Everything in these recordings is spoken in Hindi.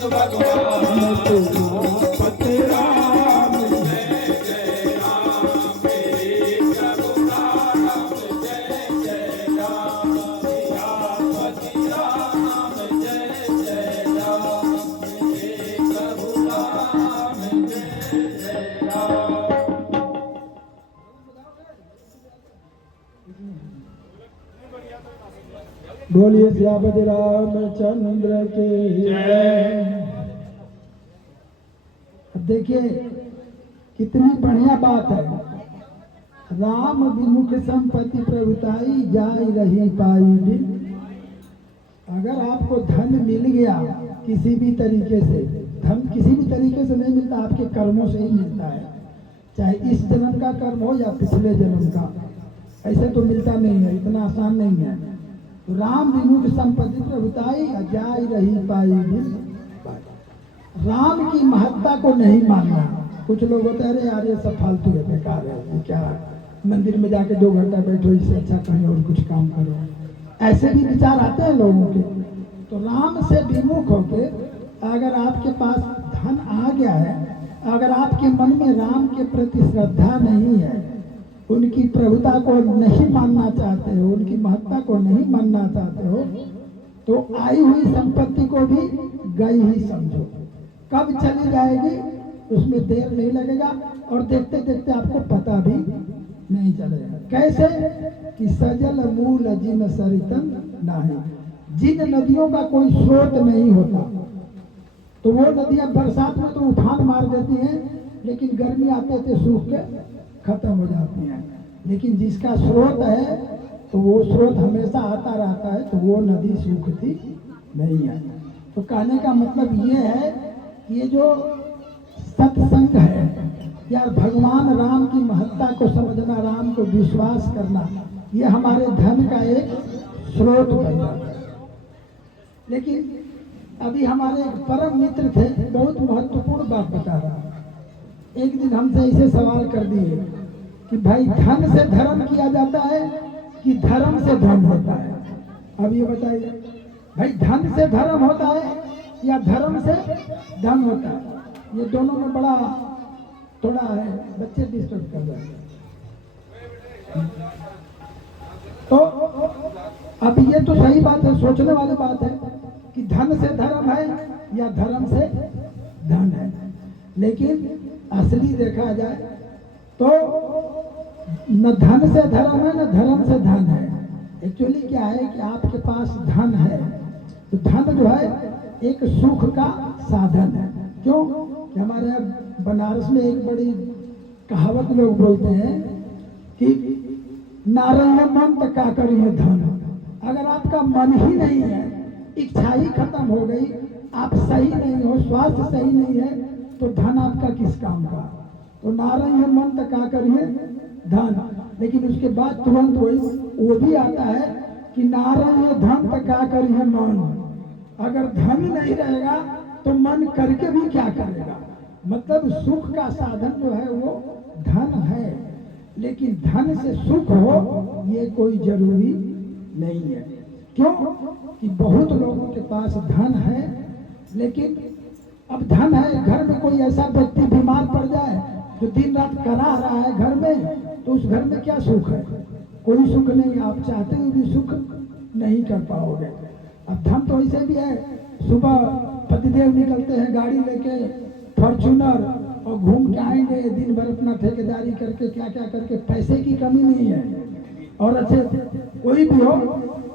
भगवान पति राम जय जय राम मेरे प्रभु राम जय जय राम पति राम जय जय राम मेरे प्रभु राम जय जय राम। बोलिए सियापति रामचंद्र के जय। अब देखिए कितनी बढ़िया बात है। राम विमुख संपत्ति प्रभुताई जाय रही पाई बिन। अगर आपको धन मिल गया किसी भी तरीके से, धन किसी भी तरीके से नहीं मिलता, आपके कर्मों से ही मिलता है, चाहे इस जन्म का कर्म हो या पिछले जन्म का। ऐसे तो मिलता नहीं है, इतना आसान नहीं है। तो राम विमुख संपत्ति प्रभुताई जाय रही पाई बिन। राम की महत्ता को नहीं मानना। कुछ लोग होते हैं, अरे यार ये सब फालतू है, बेकार है, ये क्या मंदिर में जाके 2 घंटा बैठो, इससे अच्छा कहीं और कुछ काम करो। ऐसे भी विचार आते हैं लोगों के। तो राम से विमुख होके अगर आपके पास धन आ गया है, अगर आपके मन में राम के प्रति श्रद्धा नहीं है, उनकी प्रभुता को नहीं मानना चाहते हो, उनकी महत्ता को नहीं मानना चाहते हो, तो आई हुई संपत्ति को भी गई ही समझो। कब चली जाएगी उसमें देर नहीं लगेगा, और देखते देखते आपको पता भी नहीं चलेगा। कैसे कि सजल मूल जिन सरितन नाही। जिन नदियों का कोई स्रोत नहीं होता, तो वो नदियां बरसात में तो उफान मार देती हैं, लेकिन गर्मी आते आते सूख के खत्म हो जाती हैं। लेकिन जिसका स्रोत है, तो वो स्रोत हमेशा आता रहता है, तो वो नदी सूखती नहीं है। तो कहने का मतलब ये है कि ये जो सत्संग है, या भगवान राम की महत्ता को समझना, राम को विश्वास करना, ये हमारे धन का एक स्रोत बन जाता है। लेकिन अभी हमारे एक परम मित्र थे, बहुत महत्वपूर्ण बात बता रहा। एक दिन हमसे ऐसे सवाल कर दिए कि भाई धन से धर्म किया जाता है कि धर्म से धन होता है? अब ये बताइए, भाई धन से धर्म होता है या धर्म से धन होता है? ये दोनों में बड़ा थोड़ा है, बच्चे डिस्टर्ब कर रहे हैं। तो अब ये तो सही बात है, सोचने वाली बात है कि धन से धर्म है या धर्म से धन है। लेकिन असली देखा जाए तो न धन से धर्म है, न धर्म से धन है। एक्चुअली क्या है कि आपके पास धन है, तो धन जो है एक सुख का साधन है। क्यों कि हमारे बनारस में एक बड़ी कहावत लोग बोलते हैं कि नारायण मन तक का करिए धन। अगर आपका मन ही नहीं है, इच्छा ही खत्म हो गई, आप सही नहीं हो, स्वास्थ्य सही नहीं है, तो धन आपका किस काम का? तो नारायण मन तक का करिए धन। लेकिन उसके बाद तुरंत वो भी आता है कि नारायण धन तक का करिए मन। अगर धन नहीं रहेगा तो मन करके भी क्या करेगा? मतलब सुख का साधन जो है वो धन है, लेकिन धन से सुख हो ये कोई जरूरी नहीं है। क्यों कि बहुत लोगों के पास धन है, लेकिन अब धन है, घर में कोई ऐसा व्यक्ति बीमार पड़ जाए जो दिन रात करा रहा है घर में, तो उस घर में क्या सुख है? कोई सुख नहीं। आप चाहते हुए भी सुख नहीं कर पाओगे। अब धन तो ऐसे भी है, सुबह पतिदेव निकलते हैं गाड़ी लेके फॉर्च्यूनर, और घूम के आएंगे दिन भर अपना ठेकेदारी करके, क्या क्या करके, पैसे की कमी नहीं है। और अच्छे कोई भी हो,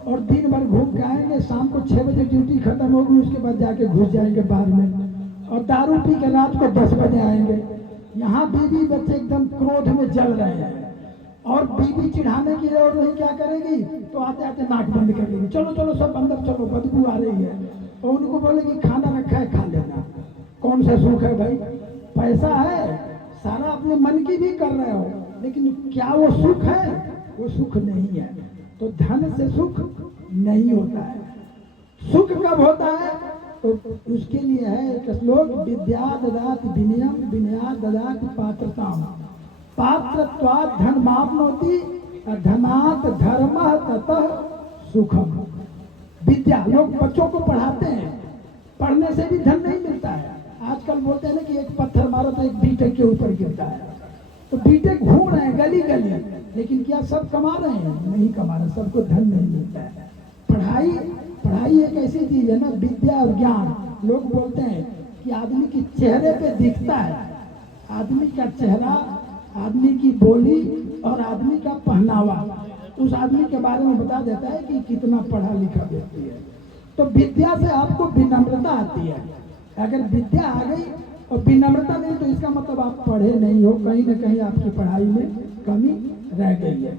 और दिन भर घूम के आएंगे, शाम को 6 बजे ड्यूटी खत्म होगी, उसके बाद जाके घुस जाएंगे बार में, और दारू पी के रात को 10 बजे आएंगे। यहाँ बीवी बच्चे एकदम क्रोध में जल रहे हैं, और बीवी चिढ़ाने की और नहीं क्या करेगी, तो आते आते नाक बंद कर देगी, चलो चलो सब अंदर चलो, बदबू आ रही है। और उनको बोलेगी खाना रखा है, खा लेना। कौन सा सुख है भाई? पैसा है, सारा अपने मन की भी कर रहे हो, लेकिन क्या वो सुख है? वो सुख नहीं है। तो धन से सुख नहीं होता है। सुख कब होता है? तो उसके लिए है एक श्लोक, विद्या ददाति विनयम विनया ददाति पात्रताम पात्रत्वात् धर्माप्नोति धनात् धर्मः ततः सुखम। विद्या, लोग बच्चों को पढ़ाते हैं, पढ़ने से भी धन नहीं मिलता है। आजकल बोलते हैं ना कि एक पत्थर मारो तो एक बीटेक के ऊपर गिरता है। तो बीटेक घूम रहे हैं गली गली, लेकिन क्या सब कमा रहे हैं? नहीं कमा रहे, सबको धन नहीं मिलता है। पढ़ाई एक ऐसी चीज है ना, विद्या और ज्ञान। लोग बोलते हैं कि आदमी के चेहरे पे दिखता है, आदमी का चेहरा, आदमी की बोली और आदमी का पहनावा उस आदमी के बारे में बता देता है कि कितना पढ़ा लिखा व्यक्ति है। तो विद्या से आपको विनम्रता आती है। अगर विद्या आ गई और विनम्रता नहीं तो इसका मतलब आप पढ़े नहीं हो, कहीं ना कहीं आपकी पढ़ाई में कमी रह गई है।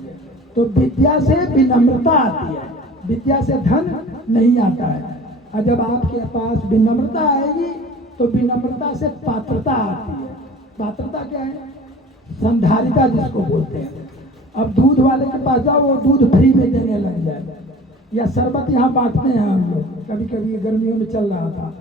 तो विद्या से विनम्रता आती है, विद्या से धन नहीं आता है। और जब आपके पास विनम्रता आएगी तो विनम्रता से पात्रता आती है। पात्रता क्या है? संधारिता जिसको बोलते हैं। अब दूध वाले के पास जाओ, वो दूध फ्री में देने लग जाए। या शरबत यहाँ बांटते हैं हम लोग, कभी कभी गर्मियों में चल रहा था।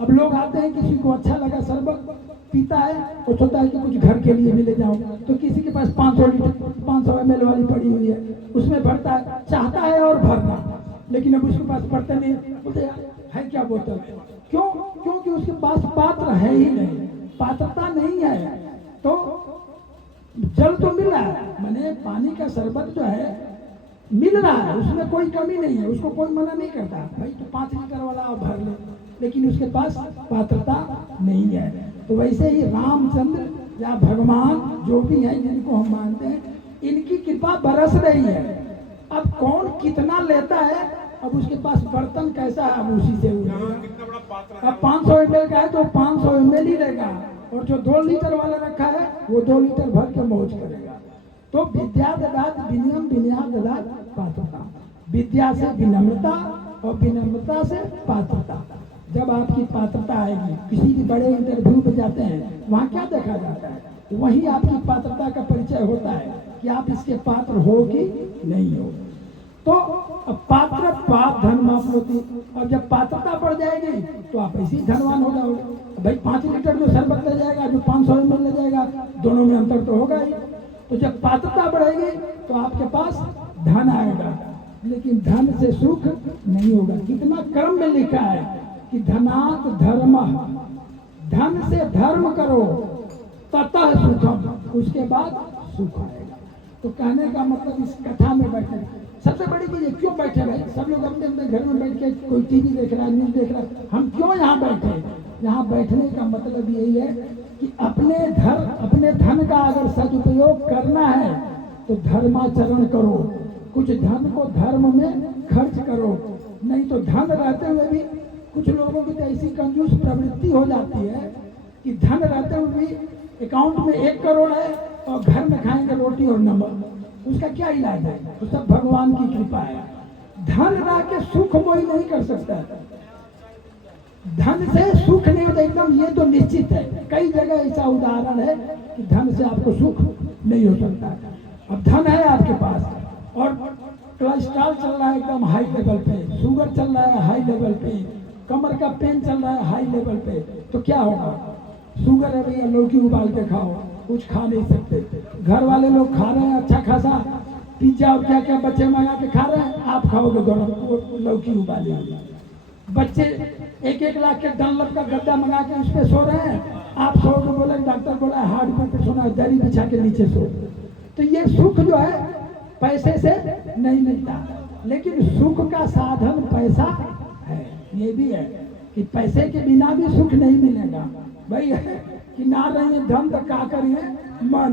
अब लोग आते हैं, किसी को अच्छा लगा शरबत पीता है, वो सोचता है कि कुछ घर के लिए भी ले जाऊं, तो किसी के पास 500 ml वाली पड़ी हुई है, उसमें भरता है, चाहता है और भरना, लेकिन अब उसके पास भरते नहीं। बोलते यार है क्या बोतल? क्यों? क्योंकि उसके पास पात्र है ही नहीं, पात्रता नहीं है। तो जल तो मिल रहा है, मैंने पानी का शरबत जो है मिल रहा है, उसमें कोई कमी नहीं है, उसको कोई मना नहीं करता भाई तो 5 लीटर वाला आप भर ले, लेकिन उसके पास पात्रता नहीं है। तो वैसे ही रामचंद्र या भगवान जो भी हैं जिनको हम मानते हैं, इनकी कृपा बरस रही है। अब कौन कितना लेता है, अब उसके पास बर्तन कैसा है, अब उसी से अब 500 ml का है तो 500 ml ही लेगा, और जो 2 लीटर वाला रखा है वो 2 लीटर भर के मौज करेगा। तो विद्या ददात विनयम विनया ददात पात्रता, विद्या से विनम्रता और विनम्रता से पात्रता। जब आपकी पात्रता आएगी, किसी भी बड़े इंटरव्यू में जाते हैं, वहाँ क्या देखा जाता है? वही आपकी पात्रता का परिचय होता है कि आप इसके पात्र हो कि नहीं हो। तो पात्र पाप धन मापनोति, और जब पात्रता बढ़ जाएगी तो आप ऐसे ही धनवान हो जाओगे। भाई 5 लीटर जो शरबत ले जाएगा, जो 500 ml ले जाएगा, दोनों में अंतर तो होगा ही। तो जब पात्रता बढ़ेगी तो आपके पास धन आएगा, लेकिन धन से सुख नहीं होगा। कितना क्रम में लिखा है कि धनात् धर्मः, धन से धर्म करो ततः सुखम, उसके बाद सुख आएगा। तो कहने का मतलब इस कथा में बैठे सबसे बड़ी चीज है, क्यों बैठे भाई? सब लोग अपने अपने घर में बैठ के कोई टीवी देख रहा है, न्यूज देख रहा है, हम क्यों यहाँ बैठे? यहाँ बैठने का मतलब यही है कि अपने धन का अगर सदुपयोग करना है तो धर्माचरण करो, कुछ धन को धर्म में खर्च करो। नहीं तो धन रहते हुए भी कुछ लोगों की तो ऐसी कंजूस प्रवृत्ति हो जाती है कि धन रहते हुए भी अकाउंट में 1 करोड़ है और घर में खाएंगे रोटी और नमक, उसका क्या इलाज है? तो सब भगवान की कृपा है। धन रह के सुख कोई नहीं कर सकता, धन से सुख नहीं होता एकदम, ये तो निश्चित है। कई जगह ऐसा उदाहरण है कि धन से आपको सुख नहीं हो सकता। अब धन है आपके पास और कोलेस्ट्रॉल चल रहा है एकदम हाई लेवल पे, शुगर चल रहा है हाई लेवल पे, कमर का पेन चल रहा है हाई लेवल पे, तो क्या होगा? शुगर है भैया, लौकी उबाल के खाओ, कुछ खा नहीं सकते। घर वाले लोग खा रहे हैं अच्छा खासा पिज्जा और क्या क्या बच्चे मंगा के खा रहे हैं, आप खाओगे दोनों लौकी उबाली। बच्चे 1-1 लाख के डनलप का गद्दा मंगा के उस पर सो रहे हैं, आप सोओगे, बोले डॉक्टर बोला हार्ड पे सोना, दरी बिछा के नीचे सो। तो ये सुख जो है पैसे से नहीं मिलता, लेकिन सुख का साधन पैसा है। ये भी है कि पैसे के बिना भी सुख नहीं मिलेगा भाई, कि ना रहे धन तो क्या करिए मन